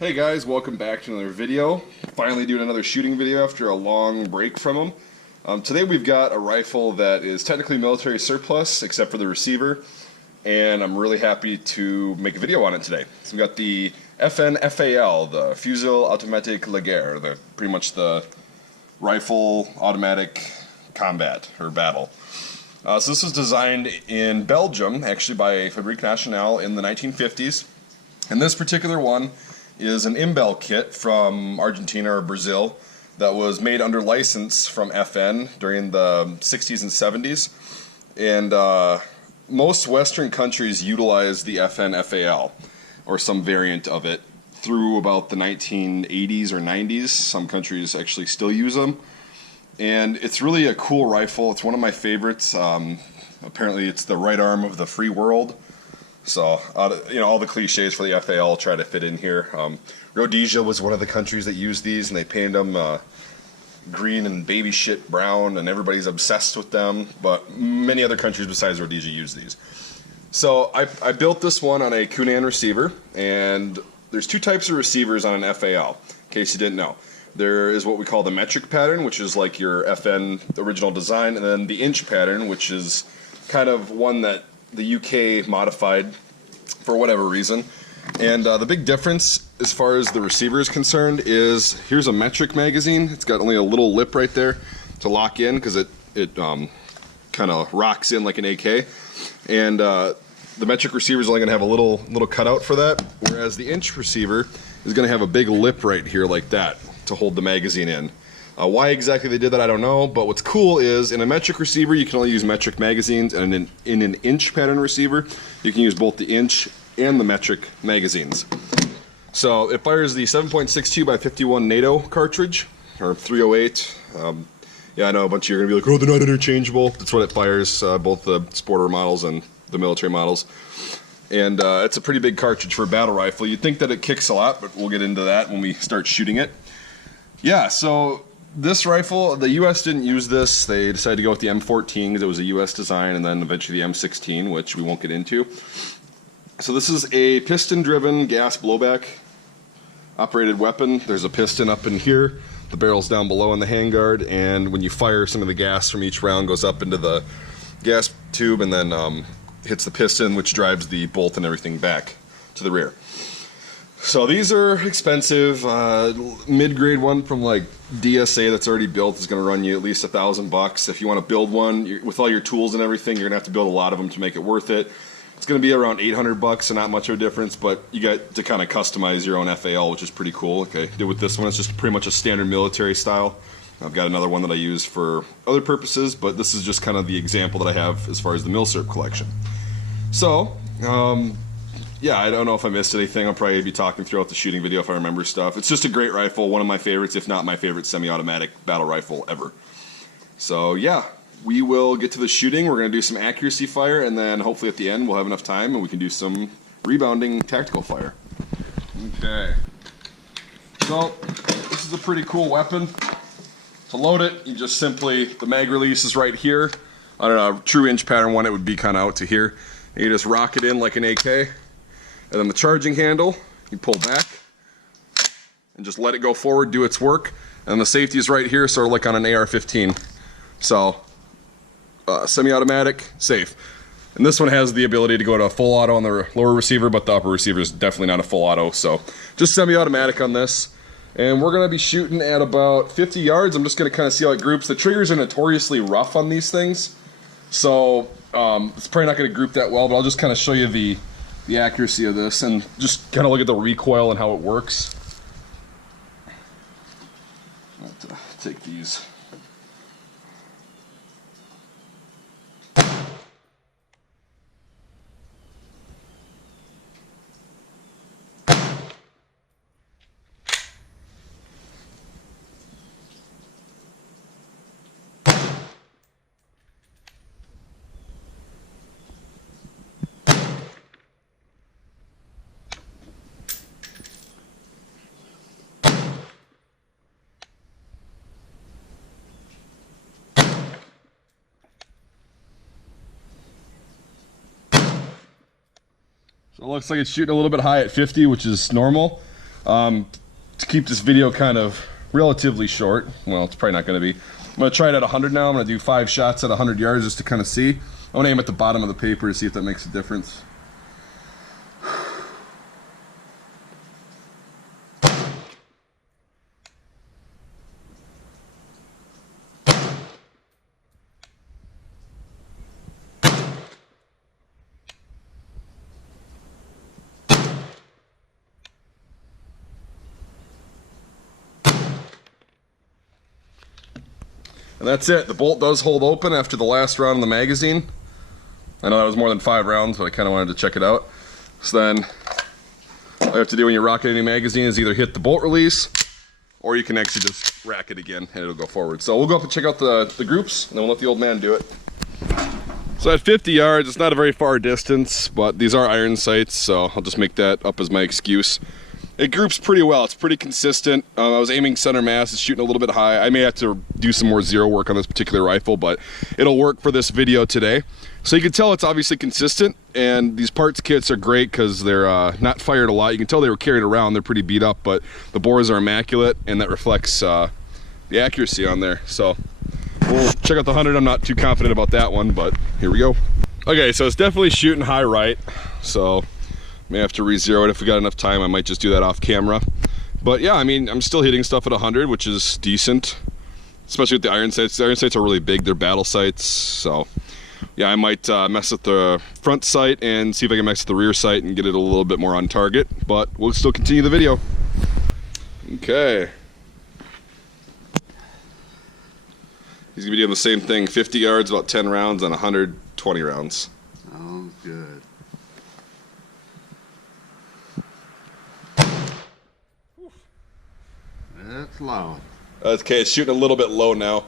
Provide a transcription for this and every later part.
Hey guys, welcome back to another video. Finally doing another shooting video after a long break from them. Today we've got a rifle that is technically military surplus except for the receiver, and I'm really happy to make a video on it today. So we've got the FN FAL, the Fusil Automatique de Guerre, pretty much the rifle automatic combat or battle. So this was designed in Belgium, actually by Fabrique Nationale in the 1950s, and this particular one is an Imbel kit from Argentina or Brazil that was made under license from FN during the 60s and 70s. And most Western countries utilized the FN FAL, or some variant of it, through about the 1980s or 90s. Some countries actually still use them. And it's really a cool rifle. It's one of my favorites. Apparently it's the right arm of the free world. So, all the cliches for the FAL try to fit in here. Rhodesia was one of the countries that used these, and they painted them green and baby shit brown, and everybody's obsessed with them. But many other countries besides Rhodesia use these. So I built this one on a Coonan receiver, and there's two types of receivers on an FAL, in case you didn't know. There is what we call the metric pattern, which is like your FN original design, and then the inch pattern, which is kind of one that the UK modified for whatever reason. And the big difference as far as the receiver is concerned is here's a metric magazine. It's got only a little lip right there to lock in because it kind of rocks in like an AK. And the metric receiver is only going to have a little cutout for that, whereas the inch receiver is going to have a big lip right here like that to hold the magazine in. Why exactly they did that, I don't know, but what's cool is in a metric receiver you can only use metric magazines, and in an inch pattern receiver you can use both the inch and the metric magazines. So it fires the 7.62 by 51 NATO cartridge, or 308. Yeah, I know a bunch of you are going to be like, oh, they're not interchangeable. That's what it fires, both the sporter models and the military models. And it's a pretty big cartridge for a battle rifle. You'd think that it kicks a lot, but we'll get into that when we start shooting it. Yeah, so this rifle, the US didn't use this. They decided to go with the M14 because it was a US design, and then eventually the M16, which we won't get into. So this is a piston-driven gas blowback operated weapon. There's a piston up in here, the barrel's down below in the handguard, and when you fire, some of the gas from each round goes up into the gas tube and then hits the piston, which drives the bolt and everything back to the rear. So these are expensive. Mid-grade one from like DSA that's already built is going to run you at least $1,000. If you want to build one with all your tools and everything, you're going to have to build a lot of them to make it worth it. It's going to be around $800, so not much of a difference, but you got to kind of customize your own FAL, which is pretty cool. Okay, did with this one, it's just pretty much a standard military style. I've got another one that I use for other purposes, but this is just kind of the example that I have as far as the Milsurp collection. So, yeah, I don't know if I missed anything. I'll probably be talking throughout the shooting video if I remember stuff. It's just a great rifle, one of my favorites, if not my favorite semi-automatic battle rifle ever. So yeah, we will get to the shooting. We're going to do some accuracy fire, and then hopefully at the end we'll have enough time and we can do some rebounding tactical fire. Okay. So, this is a pretty cool weapon. To load it, you just simply, the mag release is right here. I don't know, a true inch pattern one, it would be kind of out to here. And you just rock it in like an AK. And then the charging handle, you pull back and just let it go forward, do its work. And the safety is right here, sort of like on an AR-15. So, semi-automatic, safe. And this one has the ability to go to a full auto on the lower receiver, but the upper receiver is definitely not a full auto. So, just semi-automatic on this. And we're going to be shooting at about 50 yards. I'm just going to kind of see how it groups. The triggers are notoriously rough on these things. So, it's probably not going to group that well, but I'll just kind of show you the accuracy of this and just kind of look at the recoil and how it works. I'll have to take these. So it looks like it's shooting a little bit high at 50, which is normal. To keep this video kind of relatively short, well, it's probably not going to be. I'm going to try it at 100 now. I'm going to do 5 shots at 100 yards just to kind of see. I want to aim at the bottom of the paper to see if that makes a difference. And that's it. The bolt does hold open after the last round in the magazine. I know that was more than 5 rounds, but I kind of wanted to check it out. So then, all you have to do when you're rocking any magazine is either hit the bolt release, or you can actually just rack it again and it'll go forward. So we'll go up and check out the groups, and then we'll let the old man do it. So at 50 yards, it's not a very far distance, but these are iron sights, so I'll just make that up as my excuse. It groups pretty well. It's pretty consistent. I was aiming center mass. It's shooting a little bit high. I may have to do some more zero work on this particular rifle, but it'll work for this video today. So you can tell it's obviously consistent, and these parts kits are great because they're not fired a lot. You can tell they were carried around. They're pretty beat up, but the bores are immaculate, and that reflects the accuracy on there. So we'll check out the 100. I'm not too confident about that one, but here we go. Okay, so it's definitely shooting high right. So may have to re-zero it if we got enough time. I might just do that off camera. But yeah, I mean, I'm still hitting stuff at 100, which is decent, especially with the iron sights. The iron sights are really big. They're battle sights. So yeah, I might mess with the front sight and see if I can mess with the rear sight and get it a little bit more on target. But we'll still continue the video. Okay. He's gonna be doing the same thing, 50 yards, about 10 rounds on 120 rounds. Sounds good. That's loud. Okay, it's shooting a little bit low now.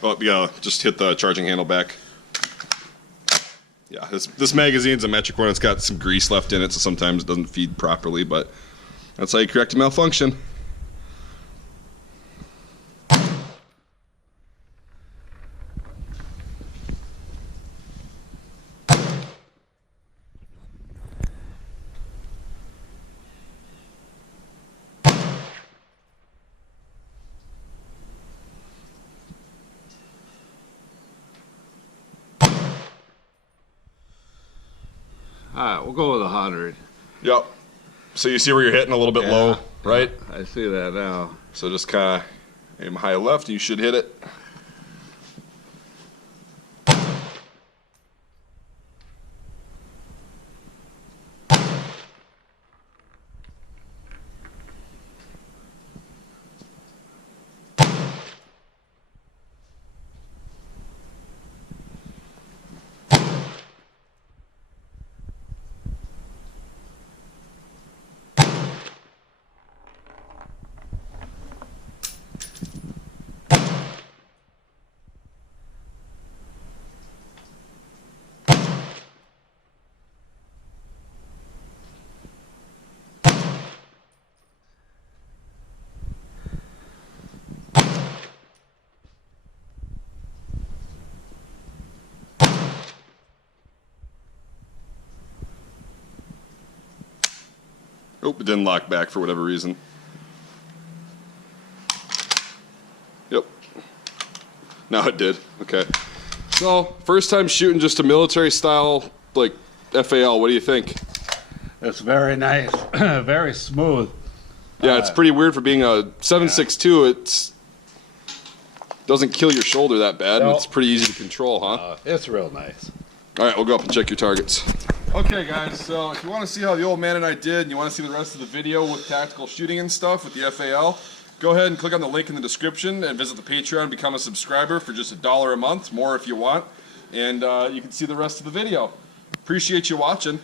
Oh, yeah, just hit the charging handle back. Yeah, this magazine's a metric one. It's got some grease left in it, so sometimes it doesn't feed properly, but that's how you correct a malfunction. Alright, we'll go with 100. Yep. So you see where you're hitting a little bit low, right? I see that now. So just kind of aim high left, and you should hit it. Oh, it didn't lock back for whatever reason. Yep. Now it did. Okay. So, first time shooting just a military style, like, FAL. What do you think? It's very nice. Very smooth. Yeah, it's pretty weird for being a 7.62. It's doesn't kill your shoulder that bad, and it's pretty easy to control, huh? It's real nice. All right, we'll go up and check your targets. Okay, guys, so if you want to see how the old man and I did, and you want to see the rest of the video with tactical shooting and stuff with the FAL, go ahead and click on the link in the description and visit the Patreon and become a subscriber for just $1 a month, more if you want, and you can see the rest of the video. Appreciate you watching.